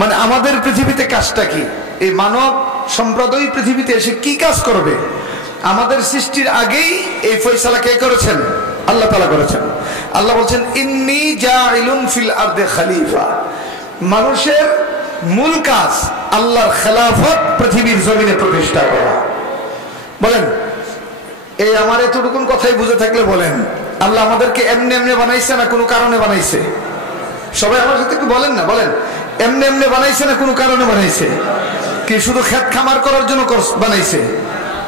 মানে আমাদের পৃথিবীতে কাজটা কি, এই মানব সম্প্রদায় পৃথিবীতে এসে কি কাজ করবে? আমাদের সৃষ্টির আগেই এই ফয়সালা কে করেছেন? আল্লাহ তাআলা করেছেন। আল্লাহ বলছেন ইন্নী জাইলুন ফিল আরদি খলিফা। মানুষের মূল কাজ আল্লাহর খেলাফত পৃথিবীর জমিনে প্রতিষ্ঠা করা। বলেন, এই আমার এতটুকুন কথাই বুঝে থাকলে বলেন, আল্লাহ আমাদেরকে এমনি এমনি বানাইছে না কোনো কারণে বানাইছে? সবাই আমার সাথে একটু বলেন না, বলেন এমনি এমনি বানাইছে না কোনো কারণে বানাইছে? কি শুধু খেত খামার করার জন্য বানাইছে?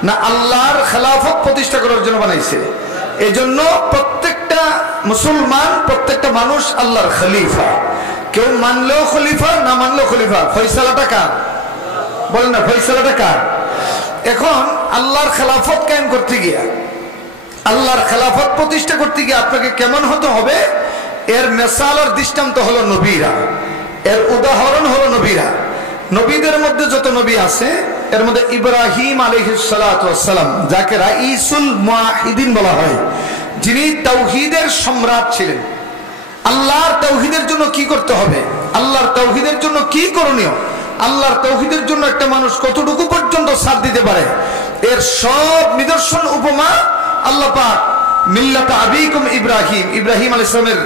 না, আল্লাহর খেলাফত প্রতিষ্ঠা করার জন্য বানাইছে। এই জন্য প্রত্যেকটা মুসলমান, প্রত্যেকটা মানুষ আল্লাহর খলিফা। কেউ মানলেও খলিফা, না মানলেও খলিফা। ফয়সালাটা কার? বলেন না, ফয়সালাটা কার? এখন আল্লাহর খেলাফত কায়েম করতে গিয়া, আল্লাহর খেলাফত প্রতিষ্ঠা করতে গিয়ে আপনাকে কেমন হতে হবে, এর মেসাল আর দৃষ্টান্ত হলো নবীরা, এর উদাহরণ হলো নবীরা। নবীদের মধ্যে যত নবী আছে এর মধ্যে ইব্রাহিম আলাইহিস সালাতু ওয়াস সালাম, যাকে রাইসুল মুআহিদিন বলা হয়, যিনি তাওহীদের সম্রাট ছিলেন। আল্লাহর তাওহীদের জন্য কি করতে হবে, আল্লাহর তাওহীদের জন্য কি করণীয়, আল্লাহর তাওহীদের জন্য একটা মানুষ কতটুকু পর্যন্ত সাথ দিতে পারে, এর সব নিদর্শন উপমা আল্লাহ পাক মিল্লাত আবিকুম ইব্রাহিম, ইব্রাহিম আলাইহিস সালামের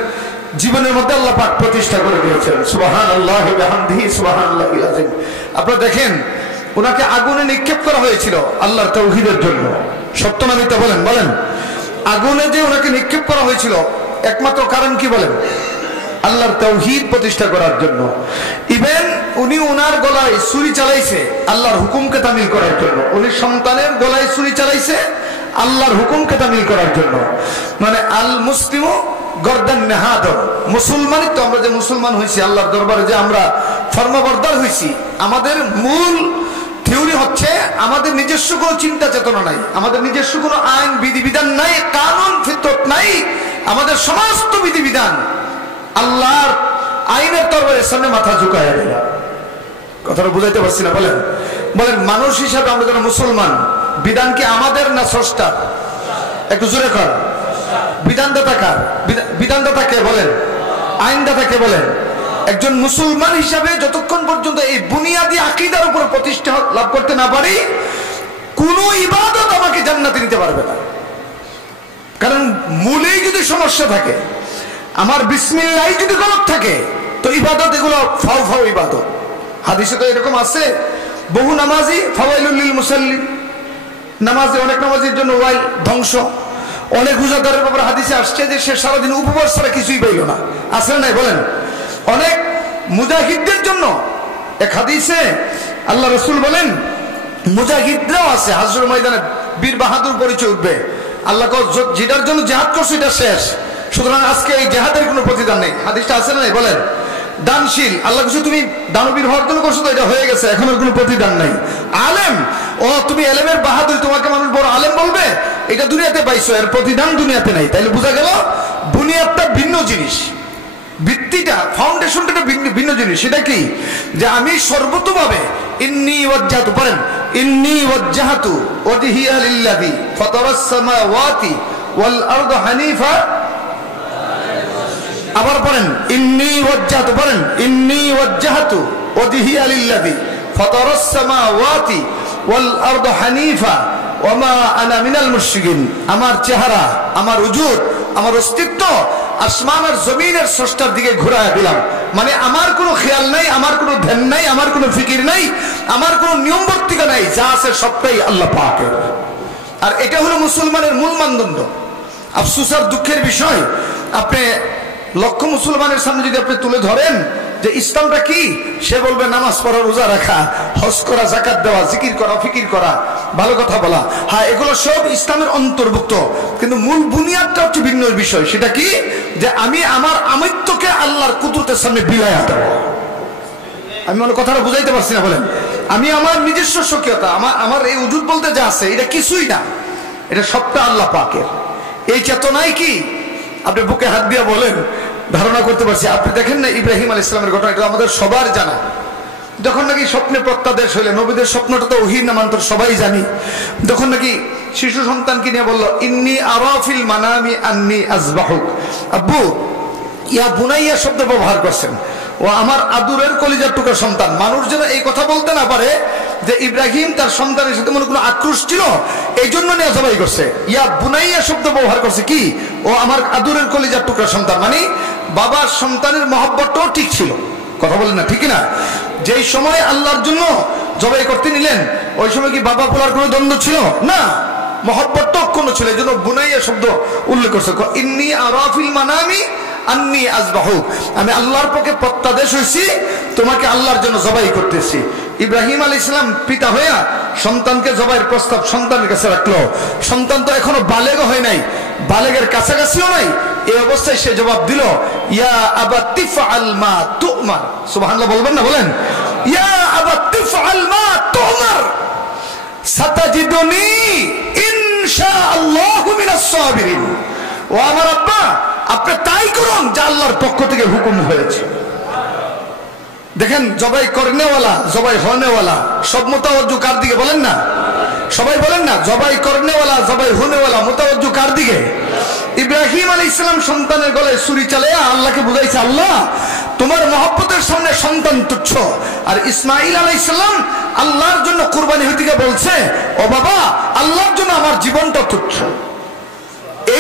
জীবনের মধ্যে আল্লাহ পাক প্রতিষ্ঠা করে দিয়েছেন। সুবহানাল্লাহি ওয়া বিহামদিহি সুবহানাল্লাহিল আযীম। আপনারা দেখেন, ওনাকে আগুনে নিক্ষেপ করা হয়েছিল আল্লাহর তাওহীদের জন্য। সত্য না মিথ্যা বলেন? বলেন, আগুনে যে ওনাকে নিক্ষেপ করা হয়েছিল একমাত্র কারণ কি বলেন? আল্লাহর তাওহীদ প্রতিষ্ঠা করার জন্য। ইভেন উনি ওনার গলায় ছুরি চালাইছে আল্লাহর হুকুমকে তামিল করার জন্য। উনি সন্তানের গলায় ছুরি চালাইছে আল্লাহর হুকুমকে তামিল করার জন্য। মানে আল মুসলিমু গর্দান নেহাদ, মুসলমানই তো আমরা যে মুসলমান হয়েছি, আল্লাহর দরবারে যে আমরা ফরমাবরদার হয়েছি, আমাদের মূল থিওরি হচ্ছে আমাদের নিজস্ব কোনো চিন্তা চেতনা নাই, আমাদের নিজস্ব কোনো আইন বিধিবিধান নাই, কানুন ফিতরত নাই। আমাদের সমস্ত বিধিবিধান আল্লাহর আইনের দরবারের সামনে মাথা ঝুঁকায় দিলাম। কথাটা বুঝাইতে পারছি না? বলেন, বলেন মানুষ হিসাবে আমরা যারা মুসলমান, বিধান কি আমাদের না স্রষ্টার? একটু জোরে কর। বিধানদাতা কার? বিধানদাতা কে বলেন? আইনদাতা কে বলেন? একজন মুসলমান হিসাবে যতক্ষণ পর্যন্ত এই বুনিয়াদি আকীদার উপর প্রতিষ্ঠা লাভ করতে না পারি, কোন ইবাদত আমাকে জান্নাতে নিতে পারবে না। কারণ মূলেই যদি সমস্যা থাকে, আমার বিসমিল্লাহ যদি গলত থাকে, তো ইবাদত এগুলো ফাও ফাও ইবাদত। হাদিসে তো এরকম আছে, বহু নামাজি ফাওয়াইলুল লিল মুসাল্লিন, নামাজে অনেক নামাজির জন্য ওয়াইল, ধ্বংস। অনেক রোজাদারের ব্যাপারে হাদিসে আসছে যে সে সারাদিন উপবাস ছাড়া কিছুই পাইল না। আছে নাই? বলেন। অনেক মুজাহিদদের জন্য এক হাদিসে আল্লাহ রাসূল বলেন, মুজাহিদরাও আছে হাসরের ময়দানে বীর বাহাদুর পরিচয় উঠবে। আল্লাহ যেটার জন্য জিহাদ করছে এটা শেষ, সুতরাং আজকে এই জিহাদের কোনো প্রতিদান নেই। হাদিসটা আছে না নাই? বলেন। দানশীল, আল্লাহ কিছু তুমি দানবীর হওয়ার জন্য করছো, তো এটা হয়ে গেছে, এখন আর কোনো প্রতিদান নাই। আলেম, ও তুমি এলেমের বাহাদুর, তোমাকে মানুষ বড় আলেম বলবে, এটা দুনিয়াতে পাইছো, এর প্রতিদান দুনিয়াতে নাই। তাইলে বোঝা গেল বুনিয়াদটা ভিন্ন জিনিস, ভিত্তিটা ফাউন্ডেশনটা ভিন্ন জিনিস। সেটা কি? যে আমি সর্বতোভাবে ইন্নী ওয়াজ্জাহতু, পড়েন ইন্নী ওয়াজ্জাহতু ওয়াজহিয়া লিল্লাযী ফাতারাস সামাওয়াতি ওয়াল আরদা হানিফা। আবার পড়েন ইন্নী ওয়াজ্জাহতু, পড়েন ইন্নী ওয়াজ্জাহতু ওয়াজহিয়া লিল্লাযী ফাতারাস সামাওয়াতি ওয়াল আরদা হানিফা ওয়া মা আনা মিনাল মুশরিকিন। আমার চেহারা, আমার উজুদ, আমার অস্তিত্ব আসমান আর জমিনের স্রষ্টার দিকে ঘুরায় দিলাম। মানে আমার কোনো খেয়াল নাই, আমার কোনো ধ্যান নাই, আমার কোনো ফিকির নাই, আমার কোনো নিয়মবর্তিকা নাই, যা আছে সবটাই আল্লাহ পাকের। আর এটা হলো মুসলমানের মূল মানদণ্ড। আফসোস আর দুঃখের বিষয়, আপনি লক্ষ মুসলমানের সামনে যদি আপনি তুলে ধরেন যে ইসলামটা কি, সে বলবে নামাজ পড়া, রোজা রাখা, হজ করা, যাকাত দেওয়া, জিকির করা, ফিকির করা, ভালো কথা বলা, হ্যাঁ এগুলো সব ইসলামের অন্তর্ভুক্ত। কিন্তু মূল বুনিয়াদটা হচ্ছে ভিন্ন বিষয়। সেটা কি? যে আমি আমার আমিত্বকে আল্লাহর কুদরতের সামনে বিলায়া দেব। আমি মনে কথাটা বুঝাইতে পারছি না? বলেন। আমি আমার নিজস্ব স্বকীয়তা, আমার এই উজুদ বলতে যা আছে এটা কিছুই না, এটা সবটা আল্লাহ পাকের। এই চেতনায় কি আপনি বুকে হাত দিয়ে বলেন ধারণা করতে পারছি। আপনি দেখেন না ইব্রাহিম আলাইহিস সালামের ঘটনা, এটা আমাদের সবার জানা। যখন নাকি স্বপ্নে প্রত্যাদেশ হইলে, নবীদের স্বপ্নটা তো ওহীর নামান্তর সবাই জানি, যখন নাকি শিশু সন্তানকে নিয়ে বলল ইন্নী আরা ফিল মানামি আন্নী আযবাহুক, আব্বু, ইয়া বুনাইয়া শব্দ ব্যবহার করছেন। ও আমার আদুরের কলিজার টুকরা সন্তান। মানুষ যেন এই কথা বলতে না পারে যে ইব্রাহিম তার সন্তানের সাথে মনে কোনো আক্রোশ ছিল, এই জন্য নিয়ে জবাই করছে। ইয়া বুনাইয়া শব্দ ব্যবহার করছে, কি ও আমার আদুরের কলিজার টুকরা সন্তান, মানে বাবার সন্তানের মহব্বতটাও ঠিক ছিল। কথা বলেন না, ঠিক না? যেই সময় আল্লাহর জন্য জবাই করতে নিলেন, ওই সময় কি বাবা বলার কোনো দ্বন্দ্ব ছিল না, মহব্বতটাও কোনো ছিল, এই জন্য বুনাইয়া শব্দ উল্লেখ করছে। ইন্নী আরাফিল মানামি আন্নী আযবাহুক, আমি আল্লাহর পক্ষে প্রত্যাদেশ হয়েছি, তোমাকে আল্লাহর জন্য জবাই করতেছি। ইব্রাহিম আলাইহিস সালাম পিতা হইয়া সন্তানকে জবাইয়ের প্রস্তাব সন্তানের কাছে রাখলো। সন্তান তো এখনো বালেগ হয় নাই, বালেগের কাছাকাছিও নাই, এই অবস্থায় সে জবাব দিল, ইয়া আবাতি ফাআল মা তুমার। সুবহানাল্লাহ বলবেন না? বলেন, ইয়া আবাতি ফাআল মা তুমার সাতাজিদুনি ইনশাআল্লাহু মিনাস সাবিরিন। ও আমার আব্বা, আপনি তাই করুন যা আল্লাহর পক্ষ থেকে হুকুম হয়েছে। দেখেন, জবাই করনেওয়ালা, জবাই হনেওয়ালা, সব মুতাওয়াজ্জু কার দিকে বলেন না? সবাই বলেন না, জবাই করনেওয়ালা, জবাই হনেওয়ালা, মুতাওয়াজ্জু কার দিকে? ইব্রাহিম আলাইহিস সালাম সন্তানের গলায় ছুরি চালাইয়া আল্লাহকে বুঝাইছে, আল্লাহ তোমার মহব্বতের সামনে সন্তান তুচ্ছ। আর ইসমাঈল আলাইহিস সালাম আল্লাহর জন্য কুরবানি হইতে বলছে, ও বাবা আল্লাহর জন্য আমার জীবনটা তুচ্ছ।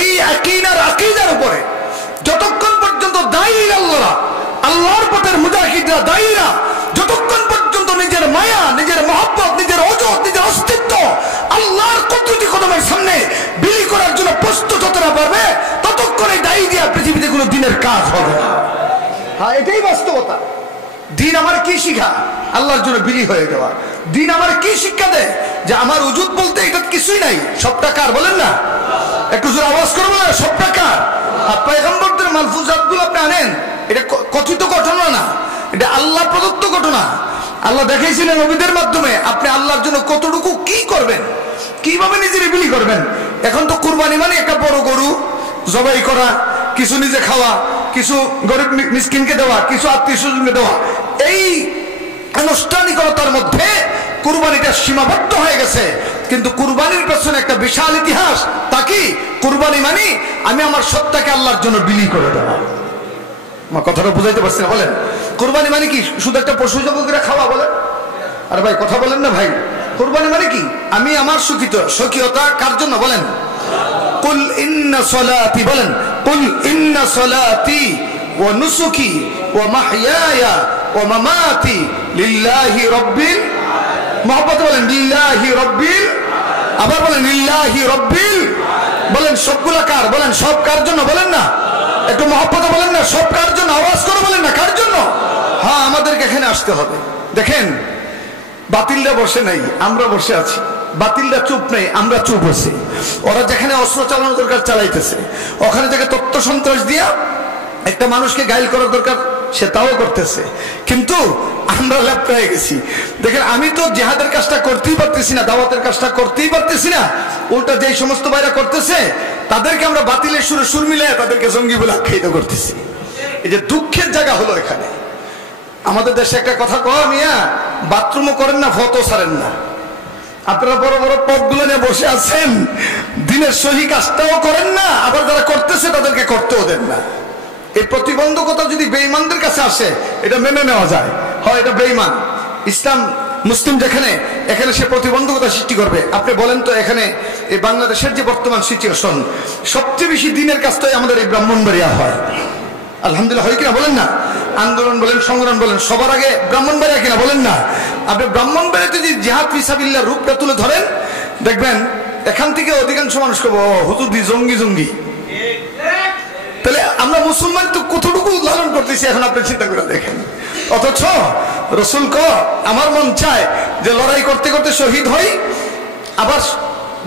এই আকীদার উপরে যতক্ষণ পর্যন্ত দায়ী আল্লাহ, আল্লাহর পথের মুজাহিদরা, দায়ীরা যতক্ষণ পর্যন্ত নিজের মায়া, নিজের মহব্বত, নিজের ওজত, নিজের অস্তিত্ব আল্লাহর কুদরতি কদমের সামনে বিলি করার জন্য প্রস্তুত হতে না পারবে, ততক্ষণ এই দায়ী দিয়া পৃথিবীতে কোনো দিনের কাজ হবে না। হ্যাঁ, এটাই বাস্তবতা। দিন আমার কি শিখা? আল্লাহর জন্য বিলি হয়ে যাওয়া। দিন আমার কি শিক্ষা দেয়? যে আমার উজুদ বলতে এটা কিছুই নাই, সবটা কার? বলেন না, একটু জোরে আওয়াজ করবো না, সবটা কার? আর পয়গম্বরদের মালফুজাতগুলো আপনি আনেন, এটা কথিত ঘটনা না, এটা আল্লাহ প্রদত্ত ঘটনা। আল্লাহ দেখাইছিলেন নবীদের মাধ্যমে আপনি আল্লাহর জন্য কতটুকু কি করবেন, কিভাবে নিজের বিলি করবেন। এখন তো কুরবানি মানে একটা বড় গরু জবাই করা, কিছু নিজে খাওয়া, কিছু গরিব মিসকিনকে দেওয়া, কিছু আত্মীয় স্বজনকে দেওয়া, এই আনুষ্ঠানিকতার মধ্যে কুরবানিটা সীমাবদ্ধ হয়ে গেছে। কিন্তু কুরবানির পেছনে একটা বিশাল ইতিহাস। তা কি? কুরবানি মানে আমি আমার সত্তাকে আল্লাহর জন্য বিলি করে দেওয়া। আমার কথাটা বুঝাইতে পারছি না? বলেন, কুরবানি মানে কি? শুধু একটা পশু জবাই করে খাওয়া? বলেন, আরে ভাই কথা বলেন না ভাই। কুরবানি মানে কি? আমি আমার স্বকীয়তা কার জন্য? বলেন, কুল ইন্না সলাতি, বলেন কুল ইন্না সলাতি ওয়া নুসুকি ওয়া মাহইয়ায়া ওয়া মামাতি লিল্লাহি রাব্বিল, মহব্বত বলেন লিল্লাহি রাব্বিল, আবার বলেন লিল্লাহি রাব্বিল। বলেন সবগুলা কার? বলেন সব কার জন্য? বলেন না, একটু মহব্বত বলেন না, সব কার জন্য? আওয়াজ করে বলেন না, কার জন্য? হ্যাঁ, আমাদেরকে এখানে আসতে হবে। দেখেন, বাতিলরা বসে নাই, আমরা বসে আছি। বাতিলরা চুপ নেই, আমরা চুপ আছি। ওরা যেখানে অস্ত্র চালানো দরকার চালাইতেছে, ওখানে থেকে তথ্য সন্ত্রাস দিয়া একটা মানুষকে গাইল করার দরকার সে তাও করতেছে, কিন্তু আমরা লেপ্ট হয়ে গেছি। দেখেন, আমি তো জিহাদের কাজটা করতেই পারতেছি না, দাওয়াতের কাজটা করতেই পারতেছি না, উল্টা যেই সমস্ত ভাইরা করতেছে তাদেরকে আমরা বাতিলের সুরে সুর মিলে তাদেরকে জঙ্গি বলে আখ্যায়িত করতেছি। এই যে দুঃখের জায়গা হলো এখানে। আমাদের দেশে একটা কথা কয়, মিয়া বাথরুমও করেন না, ফটো ছাড়েন না। আপনারা বড় বড় পদগুলো নিয়ে বসে আছেন, দিনের সহি কাজটাও করেন না, আবার যারা করতেছে তাদেরকে করতেও দেন না। এই প্রতিবন্ধকতা যদি বেঈমানদের কাছে আসে, এটা মেনে নেওয়া যায়। হয় এটা বেঈমান, ইসলাম মুসলিম যেখানে, এখানে সে প্রতিবন্ধকতা সৃষ্টি করবে। আপনি বলেন তো, এখানে এই বাংলাদেশের যে বর্তমান সিচুয়েশন, সবচেয়ে বেশি দিনের কাজটাই আমাদের এই ব্রাহ্মণবাড়িয়া হয়। আলহামদুলিল্লাহ, হয় কিনা বলেন না? আন্দোলন বলেন, সংগ্রাম বলেন, সবার আগে ব্রাহ্মণবাড়িয়া কিনা বলেন না? আপনি ব্রাহ্মণবাড়িয়াতে যদি জিহাদ ফিসাবিল্লাহ রূপটা তুলে ধরেন, দেখবেন এখান থেকে অধিকাংশ মানুষ করবো হুজুর দি জঙ্গি জঙ্গি। তাহলে আমরা মুসলমান তো কতটুকু লালন করতেছি এখন আপনি চিন্তা করে দেখেন। অথচ রসুল আমার মন চায় যে লড়াই করতে করতে শহীদ হই, আবার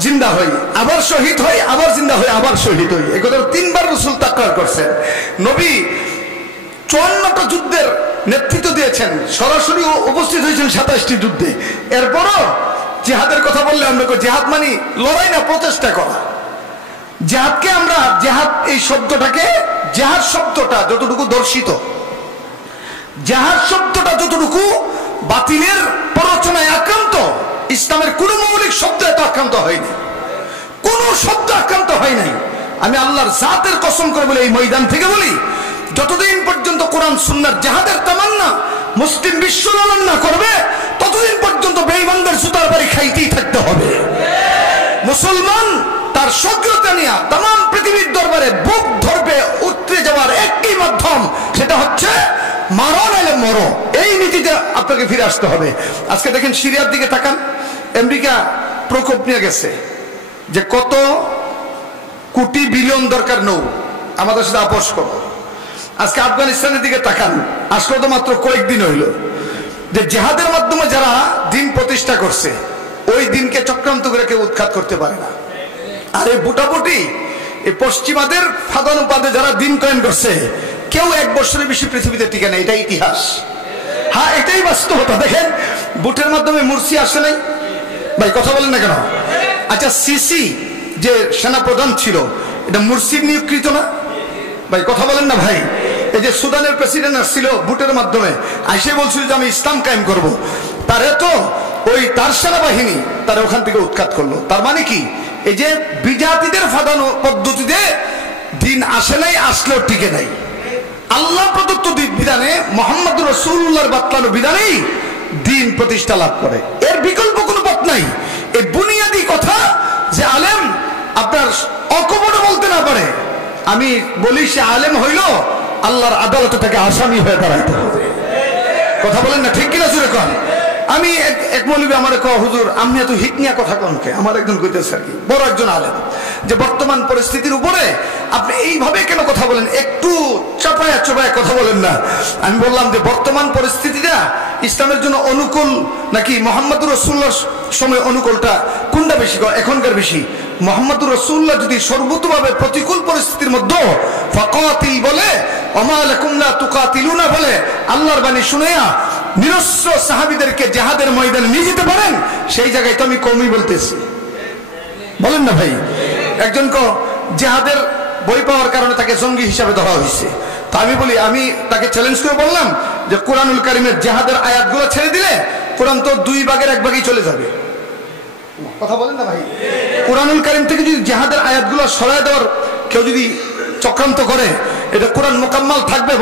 জিন্দা হই, আবার শহীদ হই, আবার জিন্দা হই, আবার শহীদ হই। এই কথা 3 বার রসুল তাকরার করছেন। নবী 54টা যুদ্ধের নেতৃত্ব দিয়েছেন, সরাসরি উপস্থিত হয়েছেন 27টি যুদ্ধে। এরপরও জিহাদের কথা বললে আমরা জিহাদ মানে লড়াই না, প্রচেষ্টা করা। জিহাদকে আমরা, জিহাদ এই শব্দটাকে, জিহাদ শব্দটা যতটুকু দর্শিত, জিহাদ শব্দটা যতটুকু বাতিলের প্ররোচনায় আক্রান্ত, ইসলামের কোন মৌলিক শব্দ এত আক্রান্ত হয়নি, কোন শব্দ আক্রান্ত হয় নাই। আমি আল্লাহর জাতের কসম করে বলি, এই ময়দান থেকে বলি, যতদিন পর্যন্ত কোরআন সুন্নাহর জিহাদের তামান্না মুসলিম বিশ্ব লালন না করবে, ততদিন পর্যন্ত বেঈমানদের সুতার বাড়ি খাইতেই থাকতে হবে। মুসলমান তার সক্রিয়তা নিয়ে তাম পৃথিবীর দরবারে বুক ধরবে উতরে যাওয়ার একটি মাধ্যম, সেটা হচ্ছে মারো নাইলে মরো। এই নীতিতে আপনাকে ফিরে আসতে হবে। আজকে দেখেন সিরিয়ার দিকে তাকান, আমেরিকা প্রকোপ নিয়ে গেছে যে কত কোটি বিলিয়ন দরকার নৌ আমাদের সাথে আপোষ করো। আজকে আফগানিস্তানের দিকে তাকান, আসলে তো মাত্র কয়েকদিন হইল যে জেহাদের মাধ্যমে যারা দিন প্রতিষ্ঠা করছে, ওই দিনকে চক্রান্ত করে কেউ উৎখাত করতে পারে না। আর এই বুটাবুটি এই পশ্চিমাদের ফাদানুপাদে যারা দিন কায়েম করছে, কেউ এক বছরের বেশি পৃথিবীতে টিকে না। এটা ইতিহাস, হ্যাঁ এটাই বাস্তবতা। দেখেন বুটের মাধ্যমে মুরসি আসে নাই ভাই, কথা বলেন না কেন? আচ্ছা সিসি যে সেনা প্রধান ছিল, এটা মুরসির নিয়োগকৃত না ভাই, কথা বলেন না ভাই? এই যে সুদানের প্রেসিডেন্ট আসছিল বুটের মাধ্যমে, আইসে বলছিল যে আমি ইসলাম কায়েম করব, তারে তো ওই তার সেনাবাহিনী তারা ওখান থেকে উৎখাত করলো। তার মানে কি, এই যে বিজাতিদের ফাদানো পদ্ধতিতে দিন আসে নাই, আসলেও টিকে নাই। আল্লাহ প্রদত্ত বিধানে মুহাম্মদুর রাসূলুল্লাহর বাতলানো বিধানেই দিন প্রতিষ্ঠা লাভ করে, এর বিকল্প কোনো পথ নাই। এই বুনিয়াদি কথা যে আলেম আপনার অকপটে বলতে না পারে, আমি বলি সে আলেম হইল আল্লাহর আদালতে তাকে আসামি হয়ে দাঁড়াইতে হবে। কথা বলেন না, ঠিক কিনা জোরে কন? আমি এক মৌলবী আমার কয়, হুজুর আমি এত হিট নিয়ে কথা কনকে? আমার একজন কইতেছে আর কি, বড় একজন আলেম, যে বর্তমান পরিস্থিতির উপরে আপনি এইভাবে কেন কথা বলেন, একটু চাপায়া চাপায়া কথা বলেন না। আমি বললাম যে বর্তমান পরিস্থিতিটা ইসলামের জন্য অনুকূল নাকি মুহাম্মদুর রাসূলুল্লাহর সময় অনুকূলটা, কোনটা বেশি এখনকার বেশি? মুহাম্মদুর রাসূলুল্লাহ যদি সর্বতোভাবে প্রতিকূল পরিস্থিতির মধ্যে ফাকাতিল বলে, ওমা লাকুম লা তুকাতিলুনা বলে আল্লাহর বাণী শুনেয়া নিরস্ত্র সাহাবীদেরকে জিহাদের ময়দানে নিয়ে যেতে পারেন, সেই জায়গায় তো আমি কমই বলতেছি। বলেন না ভাই? একজন জিহাদের বই পাওয়ার কারণে তাকে জঙ্গি হিসাবে ধরা হয়েছে। তা আমি বলি, আমি তাকে চ্যালেঞ্জ করে বললাম যে কোরআনুল কারীমের জিহাদের আয়াতগুলো ছেড়ে দিলে কোরআন তো 2 ভাগের 1 ভাগই চলে যাবে। কথা বলেন না ভাই? কোরআনুল কারীম থেকে যদি জিহাদের আয়াতগুলো সরায় দেওয়ার কেউ যদি চক্রান্ত করে, এটা কোরআন মোকাম্মাল থাকবে?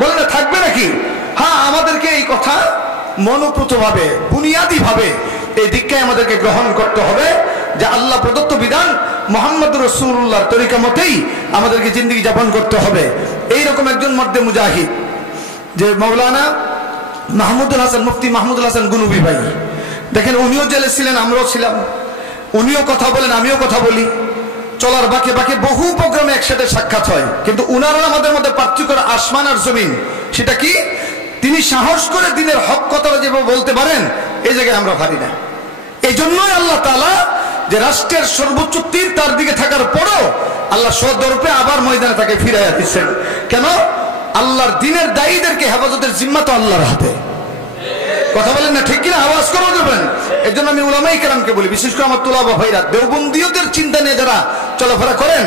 বলেন না, থাকবে নাকি? হ্যাঁ, আমাদেরকে এই কথা মনোপ্রতভাবে বুনিয়াদি ভাবে এই দীক্ষায় আমাদেরকে গ্রহণ করতে হবে যে আল্লাহ প্রদত্ত বিধান মুহাম্মদুর রাসূলুল্লাহর তরিকা মতেই আমাদেরকে জিন্দেগি যাপন করতে হবে। এইরকম একজন মর্দে মুজাহিদ যে মাওলানা মাহমুদুল হাসান, মুফতি মাহমুদুল হাসান গুনুবি ভাই, দেখেন উনিও জেলে ছিলেন, আমরাও ছিলাম, উনিও কথা বলেন, আমিও কথা বলি, চলার বাঁকে বাঁকে বহু প্রোগ্রামে একসাথে সাক্ষাৎ হয়। কিন্তু উনারা আমাদের মধ্যে পার্থক্য আসমান আর জমিন। সেটা কি? তিনি সাহস করে দিনের হক কথাটা যেভাবে বলতে পারেন, এই জায়গায় আমরা পারি না। এই জন্যই আল্লাহ তাআলা যে রাষ্ট্রের সর্বোচ্চ তীর তার দিকে থাকার পরও আল্লাহ সদরূপে আবার ময়দানে তাকে ফিরাইয়া দিচ্ছেন। কেন? আল্লাহর দিনের দায়ীদেরকে হেফাজতের জিম্মা তো আল্লাহর হাতে। কথা বলেন না, ঠিক কিনা? আওয়াজ করে দেবেন। এই জন্য আমি উলামায়ে কেরামকে বলি, বিশেষ করে আমার তোলাবা ভাইরা, দেওবন্দীয়দের চিন্তা নিয়ে যারা চলাফেরা করেন,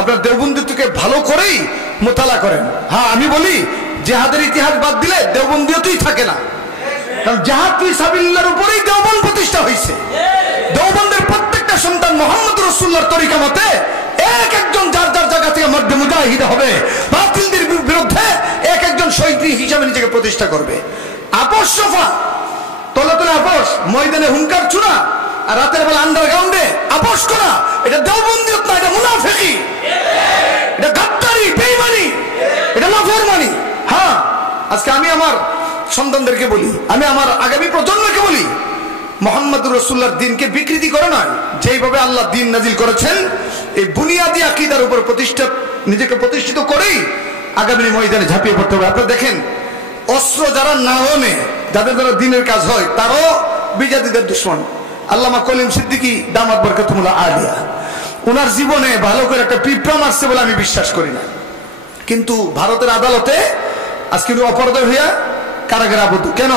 আপনার দেওবন্দীয়কে ভালো করেই মোতালা করেন। হ্যাঁ, আমি বলি জিহাদের ইতিহাস বাদ দিলে দেওবন্দীয়তেই থাকে না, কারণ জিহাদ ফি সাবিলিল্লাহর উপরেই দেওবন্দ প্রতিষ্ঠা হয়েছে। দেওবন্দের প্রত্যেকটা সন্তান মুহাম্মদুর রাসূলুল্লাহর তরিকা মতে এক একজন যার যার জায়গা থেকে মর্দে মুজাহিদ হবে, বাতিলদের বিরুদ্ধে এক একজন শহীদ হিসাবে নিজেকে প্রতিষ্ঠা করবে। আপোষ সফা, তলে তলে আপোষ, ময়দানে হুঙ্কার ছুড়া আর রাতের বেলা আন্ডারগ্রাউন্ডে আপোষ করা, এটা দেওবন্দিয়ত না, এটা মুনাফিকি, এটা গাদ্দারি, বেঈমানি, এটা নাফরমানি। হ্যাঁ, আজকে আমি আমার সন্তানদেরকে বলি, আমি আমার আগামী প্রজন্মকে বলি, মুহাম্মদুর রাসূলুল্লাহর দ্বীনকে বিকৃতি করে নয়, যেইভাবে আল্লাহ দ্বীন নাজিল করেছেন এই বুনিয়াদি আকীদার উপর নিজেকে প্রতিষ্ঠিত করেই আগামী ময়দানে ঝাঁপিয়ে পড়তে হবে। আপনারা দেখেন, অস্ত্র যারা না ওনে, যাদের দ্বারা দ্বীনের কাজ হয়, তারাও বিজাতিদের দুশমন। আল্লামা কলিম সিদ্দিকী দামাত বরকাতুল্লাহ আলিয়া, ওনার জীবনে ভালো করে একটা পিঁপড়া মারছে বলে আমি বিশ্বাস করি না, কিন্তু ভারতের আদালতে আজকে অপরাধ হইয়া কারাগারে আবদ্ধ। কেন?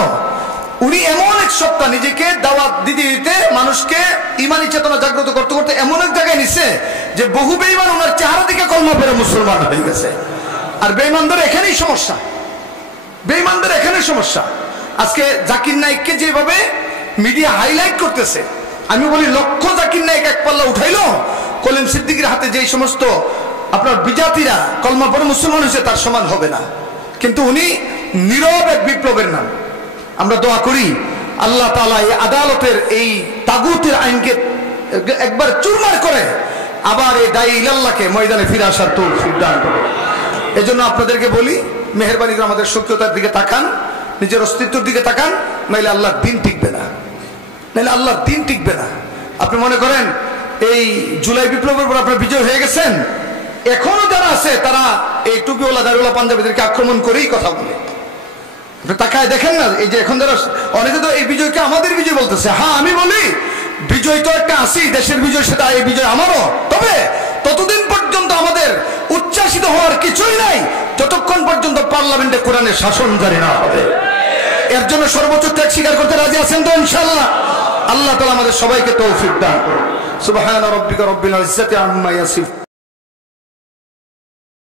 উনি এমন এক সপ্তাহ নিজেকে দাওয়াত দিতে দিতে মানুষকে ইমানি চেতনা জাগ্রত করতে করতে এমন এক জায়গায় নিচ্ছে যে বহু বেঈমান ওনার চেহারা দিকে কলমা পড়ে মুসলমান হয়ে গেছে। আর বেঈমানদের এখানেই সমস্যা, বেঈমানদের এখানে সমস্যা। আজকে জাকির নায়েককে যেভাবে মিডিয়া হাইলাইট করতেছে, আমি বলি লক্ষ জাকির নায়েক এক পাল্লা উঠাইলো, কলিম সিদ্দিকীর হাতে যেই সমস্ত আপনার বিজাতিরা কলমা পড়ে মুসলমান হয়েছে তার সমান হবে না, কিন্তু উনি নীরব এক বিপ্লবের নাম। আমরা দোয়া করি আল্লাহ তাআলা এই আদালতের এই তাগুতের আইনকে একবার চুরমার করে আবার এই দায়ী ইলাল্লাহকে ময়দানে ফিরে আসার তৌফিক দান করে। এজন্য আপনাদেরকে বলি, মেহেরবানি করে আমাদের সক্রিয়তার দিকে তাকান, নিজের অস্তিত্বের দিকে তাকান, নাইলে আল্লাহর দিন টিকবে না, নাইলে আল্লাহর দিন টিকবে না। আপনি মনে করেন এই জুলাই বিপ্লবের পর আপনার বিজয় হয়ে গেছেন, এখনো যারা আছে তারা এই টুপিওয়ালা দাড়িওয়ালা পাঞ্জাবিদেরকে আক্রমণ করেই কথা বলে। আপনি তাকায় দেখেন না, এই যে এখন যারা অনেকে তো এই বিজয়কে আমাদের বিজয় বলতেছে। হ্যাঁ, আমি বলি বিজয় তো একটা আসি, দেশের বিজয়, সেটা এই বিজয় আমারও। তবে ততদিন পর্যন্ত আমাদের উচ্ছ্বাসিত হওয়ার কিছুই নাই যতক্ষণ পর্যন্ত পার্লামেন্টে কোরআনের শাসন জারি না হবে। এর জন্য সর্বোচ্চ ত্যাগ স্বীকার করতে রাজি আছেন তো ইনশাআল্লাহ? আল্লাহ তাআলা আমাদের সবাইকে তৌফিক দান করুন। সুবহান রাব্বিকা রাব্বিল ইজ্জাতি আম্মা ইয়াসিফুন।